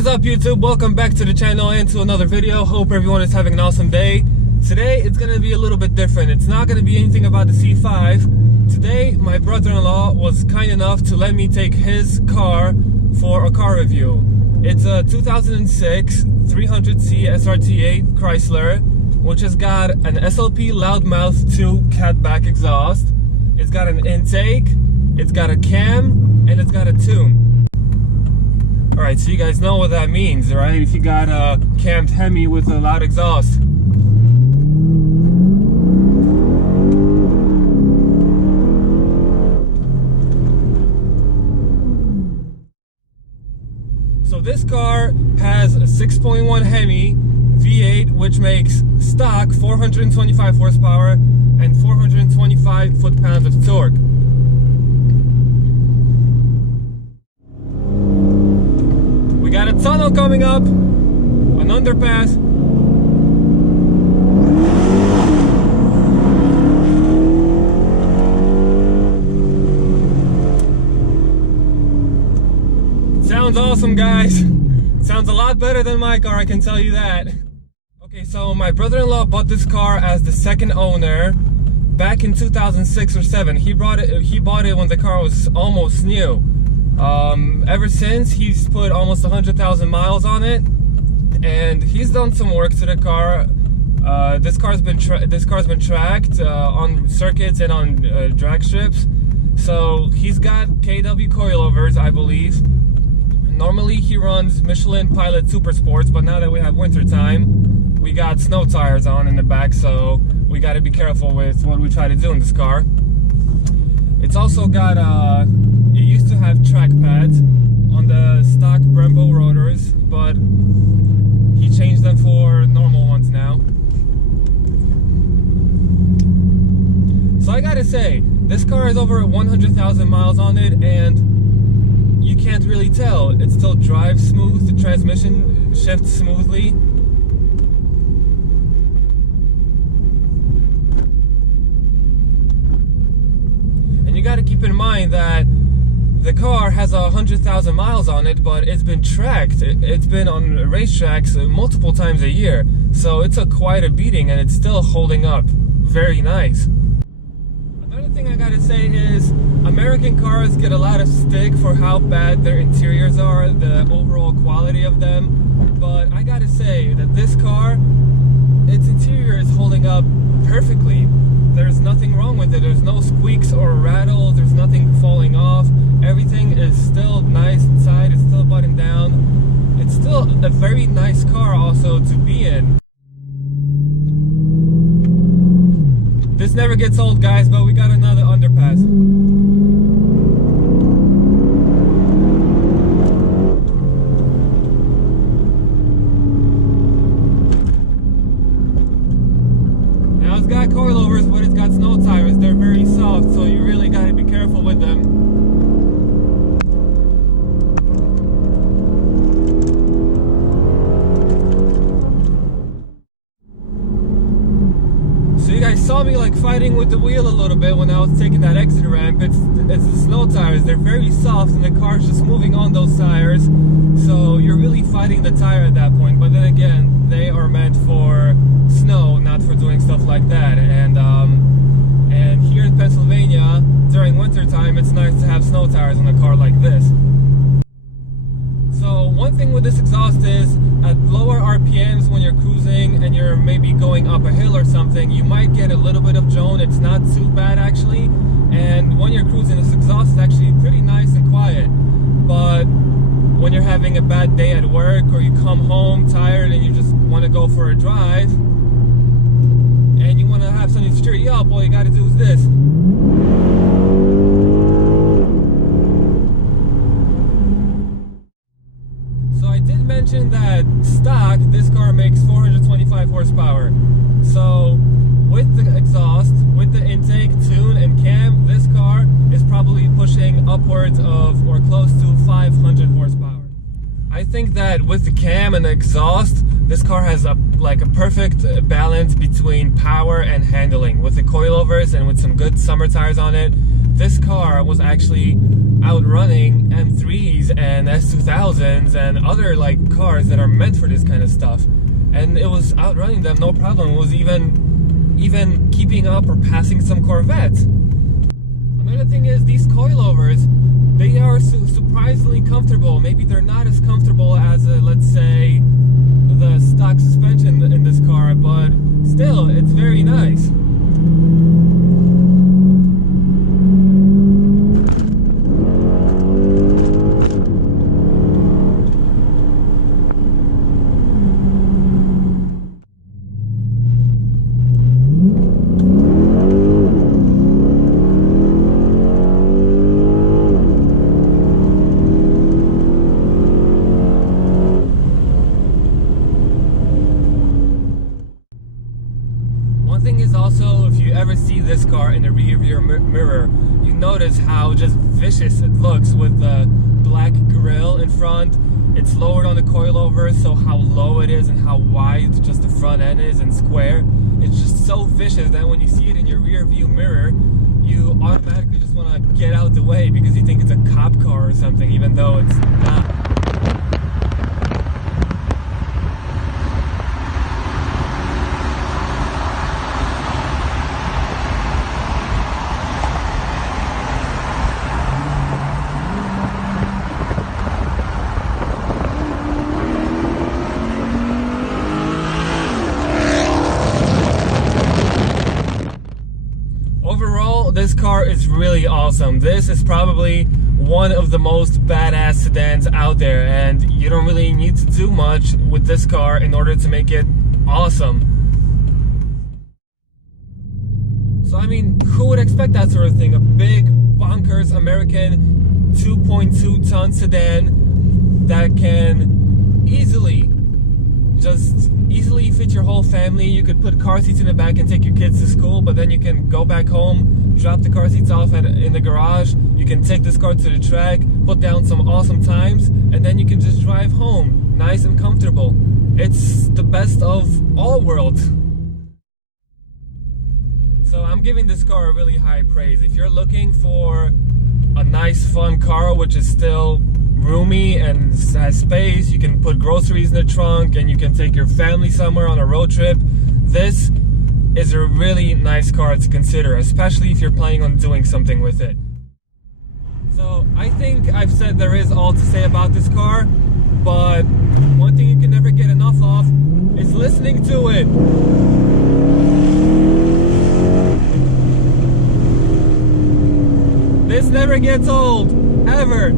is up, YouTube? Welcome back to the channel and to another video. Hope everyone is having an awesome day. Today it's gonna be a little bit different. It's not gonna be anything about the C5. Today my brother-in-law was kind enough to let me take his car for a car review. It's a 2006 300C SRT8 Chrysler, which has got an SLP loudmouth 2 catback exhaust. It's got an intake, it's got a cam, and it's got a tune. Alright, so you guys know what that means, right? If you got a cammed Hemi with a loud exhaust. So this car has a 6.1 Hemi V8, which makes stock 425 horsepower and 425 foot-pounds of torque. We got a tunnel coming up, an underpass. Sounds awesome, guys. Sounds a lot better than my car, I can tell you that. Okay, so my brother-in-law bought this car as the second owner back in 2006 or 7. He bought it when the car was almost new. Ever since, he's put almost 100,000 miles on it, and he's done some work to the car. This car's been tracked on circuits and on drag strips. So he's got KW coilovers, I believe. Normally he runs Michelin Pilot Super Sports, but now that we have winter time, we got snow tires on in the back, so we got to be careful with what we try to do in this car. It's also got it used to have track pads on the stock Brembo rotors, but he changed them for normal ones now. So I gotta say, this car has over 100,000 miles on it, and you can't really tell. It still drives smooth, the transmission shifts smoothly. And you gotta keep in mind that the car has 100,000 miles on it, but it's been tracked. It's been on racetracks multiple times a year. So it took quite a beating, and it's still holding up very nice. Another thing I gotta say is, American cars get a lot of stick for how bad their interiors are, the overall quality of them. But I gotta say that this car, its interior is holding up perfectly. There's nothing wrong with it. There's no squeaks or rattles. There's nothing falling off. Everything is still nice inside. It's still buttoned down. It's still a very nice car also to be in. This never gets old, guys, but we got another underpass. Now it's got coilovers, but it's got snow tires. They're very soft, so you really gotta be careful with them. So you guys saw me like fighting with the wheel a little bit when I was taking that exit ramp. It's the snow tires. They're very soft, and the car's just moving on those tires. So you're really fighting the tire at that point. But then again, they are meant for snow, not for doing stuff like that. And here in Pennsylvania, during winter time, it's nice to have snow tires on a car like this. So one thing with this exhaust is, at lower RPMs when you're cruising and you're maybe going up a hill or something, you might get a little bit of drone. It's not too bad actually. And when you're cruising, this exhaust is actually pretty nice and quiet. But when you're having a bad day at work, or you come home tired and you just want to go for a drive, and you want to have something to cheer you up, all you got to do is this. So I did mention that stock, this car makes 425 horsepower. So with the exhaust, with the intake, tune, and cam, this car is probably pushing upwards of or close to 500 horsepower. I think that with the cam and the exhaust, this car has a perfect balance between power and handling. With the coilovers and with some good summer tires on it, this car was actually outrunning M3s and S2000s and other like cars that are meant for this kind of stuff, and it was outrunning them no problem. It was even keeping up or passing some Corvettes. Another thing is, these coilovers, they are surprisingly comfortable. Maybe they're not as comfortable as let's say the stock suspension in this car, but still, it's very nice. One thing is also, if you ever see this car in the rear view mirror, you notice how just vicious it looks with the black grille in front. It's lowered on the coilover, so how low it is and how wide just the front end is and square. It's just so vicious that when you see it in your rear view mirror, you automatically just want to get out the way because you think it's a cop car or something, even though it's not. Overall, this car is really awesome. This is probably one of the most badass sedans out there, and you don't really need to do much with this car in order to make it awesome. So I mean, who would expect that sort of thing? A big, bonkers American 2.2 ton sedan that can easily fit your whole family. You could put car seats in the back and take your kids to school, but then you can go back home, drop the car seats off in the garage. You can take this car to the track, put down some awesome times, and then you can just drive home, nice and comfortable. It's the best of all worlds. So I'm giving this car a really high praise. If you're looking for a nice, fun car, which is still roomy and has space, you can put groceries in the trunk and you can take your family somewhere on a road trip, this is a really nice car to consider, especially if you're planning on doing something with it. So I think I've said there is all to say about this car, but one thing you can never get enough of is listening to it. This never gets old, ever.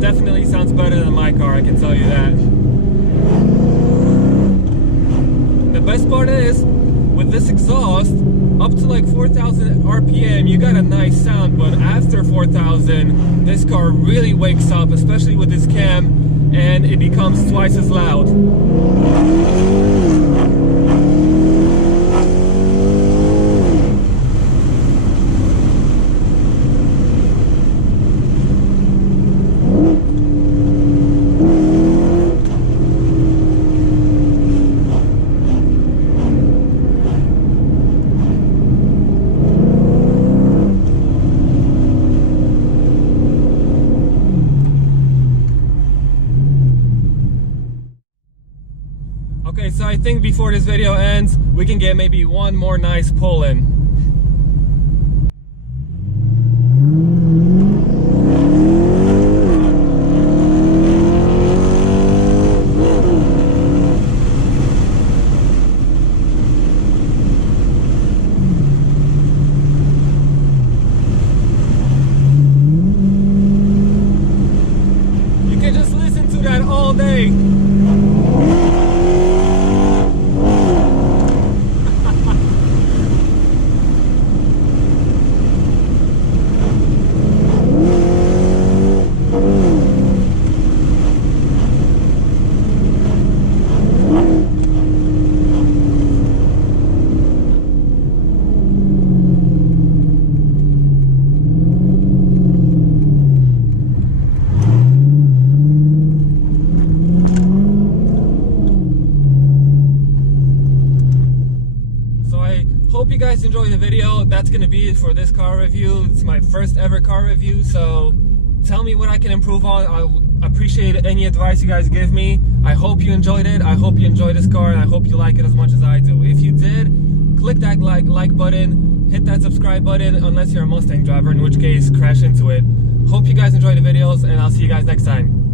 Definitely sounds better than my car, I can tell you that. The best part is, with this exhaust, up to like 4,000 RPM, you got a nice sound, but after 4,000, this car really wakes up, especially with this cam, and it becomes twice as loud. Okay, so I think before this video ends, we can get maybe one more nice pull in. You can just listen to that all day. enjoy the video, that's gonna be it for this car review. It's my first ever car review, so tell me what I can improve on. I'll appreciate any advice you guys give me. I hope you enjoyed it. I hope you enjoyed this car, and I hope you like it as much as I do. If you did, click that like button, hit that subscribe button, unless you're a Mustang driver, in which case crash into it. Hope you guys enjoy the videos, and I'll see you guys next time.